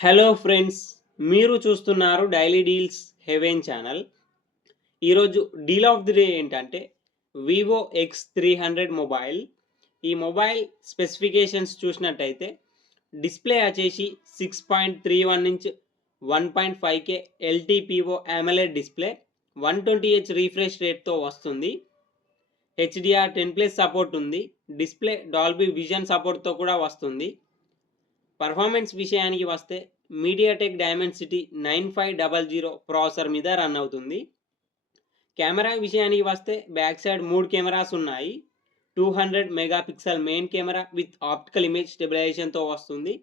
Hello friends, మీరు చూస్తున్నారు daily deals heaven channel. ఈరోజు డీల్ ఆఫ్ ది డే ఏంటంటే వివో X300 మొబైల్. ఈ మొబైల్ స్పెసిఫికేషన్స్ చూసినట్టయితే డిస్ప్లే వచ్చేసి 6.31 inch 1.5K LTPO AMOLED display 120Hz refresh రేట్తో వస్తుంది. HDR10+ సపోర్ట్ ఉంది. డిస్ప్లే డాల్బీ విజన్ సపోర్ట్తో కూడా వస్తుంది. పర్ఫార్మెన్స్ విషయానికి వస్తే మీడియాటెక్ డైమెన్సిటీ 9500 ప్రాసెసర్ మీద రన్ అవుతుంది. కెమెరా విషయానికి వస్తే బ్యాక్ సైడ్ 3 కెమెరాస్ ఉన్నాయి. 200 megapixel main camera with optical image స్టెబిలైజేషన్తో వస్తుంది.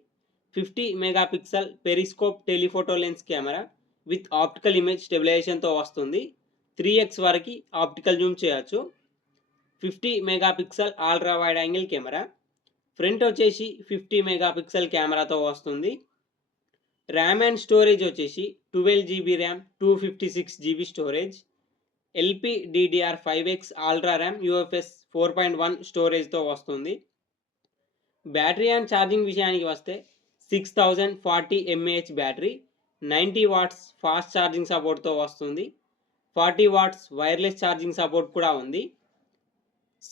50 megapixel periscope telephoto lens camera with optical image స్టెబిలైజేషన్తో వస్తుంది. 3x వరకు ఆప్టికల్ జూమ్ చేయొచ్చు. 50 megapixel ultra wide angle camera. Front వచ్చేసి 50 మెగాపిక్సెల్ కెమెరాతో వస్తుంది. ర్యామ్ అండ్ స్టోరేజ్ వచ్చేసి 12GB RAM, 256GB storage, LPDDR5X ultra RAM, UFS 4.1 స్టోరేజ్తో వస్తుంది. బ్యాటరీ అండ్ ఛార్జింగ్ విషయానికి వస్తే 6040 mAh battery, 90 watts fast charging సపోర్ట్తో వస్తుంది. 40 వాట్స్ వైర్లెస్ ఛార్జింగ్ సపోర్ట్ కూడా ఉంది.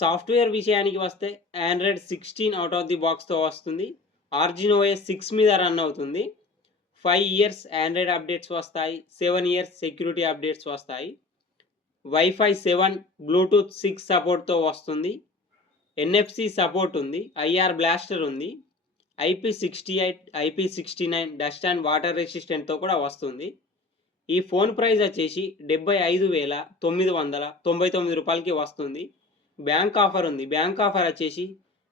సాఫ్ట్వేర్ విషయానికి వస్తే ఆండ్రాయిడ్ 16 అవుట్ ఆఫ్ ది బాక్స్తో వస్తుంది. Arduino 6 మీద రన్ అవుతుంది. 5 ఇయర్స్ ఆండ్రాయిడ్ అప్డేట్స్ వస్తాయి. 7 ఇయర్స్ సెక్యూరిటీ అప్డేట్స్ వస్తాయి. వైఫై 7, బ్లూటూత్ 6 సపోర్ట్తో వస్తుంది. NFC సపోర్ట్ ఉంది. IR బ్లాస్టర్ ఉంది. IP68, IP69 dust and water రెసిస్టెంట్తో కూడా వస్తుంది. ఈ ఫోన్ ప్రైస్ వచ్చేసి 75,999 రూపాయలకి వస్తుంది. బ్యాంక్ ఆఫర్ ఉంది. బ్యాంక్ ఆఫర్ వచ్చేసి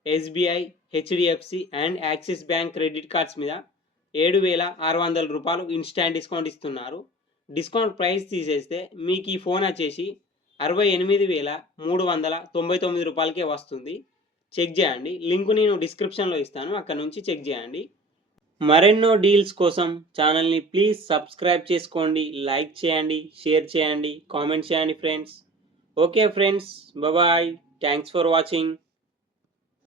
SBI, HDFC and axis bank credit cards మీద 7,600 రూపాయలు ఇన్స్టాంట్ డిస్కౌంట్ ఇస్తున్నారు. డిస్కౌంట్ ప్రైస్ తీసేస్తే మీకు ఈ ఫోన్ వచ్చేసి 68,399 రూపాయలకే వస్తుంది. చెక్ చేయండి. లింక్ నేను డిస్క్రిప్షన్లో ఇస్తాను, అక్కడ నుంచి చెక్ చేయండి. మరెన్నో డీల్స్ కోసం ఛానల్ని ప్లీజ్ సబ్స్క్రైబ్ చేసుకోండి, లైక్ చేయండి, షేర్ చేయండి, కామెంట్ చేయండి friends. Okay friends, bye. Thanks for watching.